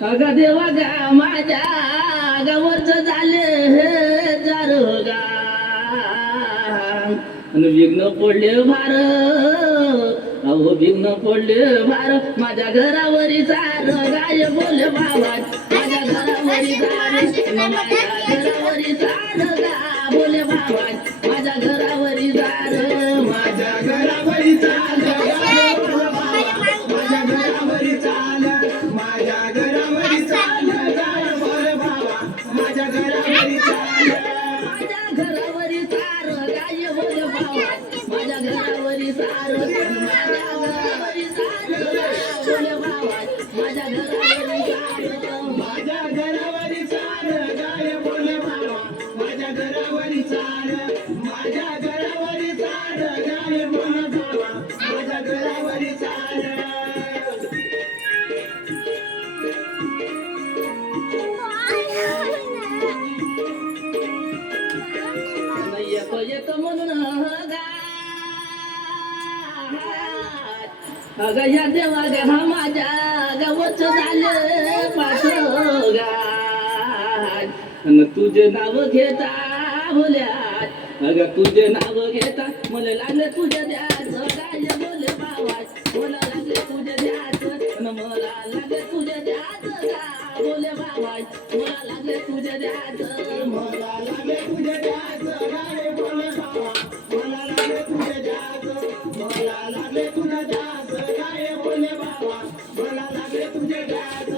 अगा देवा गा माझ्या गावरच झाले जारोगा आणि विघ्न पडले भार अहो विघ्न पडले भार माझ्या घरावरी सार गाय बोले बाबा माझ्या घरावरी सार माझ्या घरावरी सार गा बोले बाबा माझ्या घरावरी सार माझ्या घरावरी सार माझ्या घरावरी चाल माझ्या घरावरी चाल गाय बोले बाबा माझ्या घरावरी चाल माझ्या घरावरी सार गाय बोले बाबा माझ्या घरावरी सार माझ्या घरावरी सार बोले बाबा माझ्या घरावरी सार माझ्या घरावरी सार गाय बोले बाबा माझ्या घरावरी सार माझ्या घरावरी सार गाय बोले बाबा माझ्या घरावरी सार येतो येतो म्हणून अगं या देवा ग हा माझ्या गावच झालं पाठोगात तुझे नाव घेता बोल्यात अगं तुझे नाव घेता मला लागले तुझ्या द्याच गाय बोले बाबा मला लागले तुझे द्याच मला लागले तुझे द्याच गा बोले बाबा मला लागले तुझे द्याच मला लागले तुझे द्याच गाय बोले बाबा मला लागले तुझे द्याच मला लागले तुझे द्याच गाय बोले बाबा मला लागले तुझे द्याच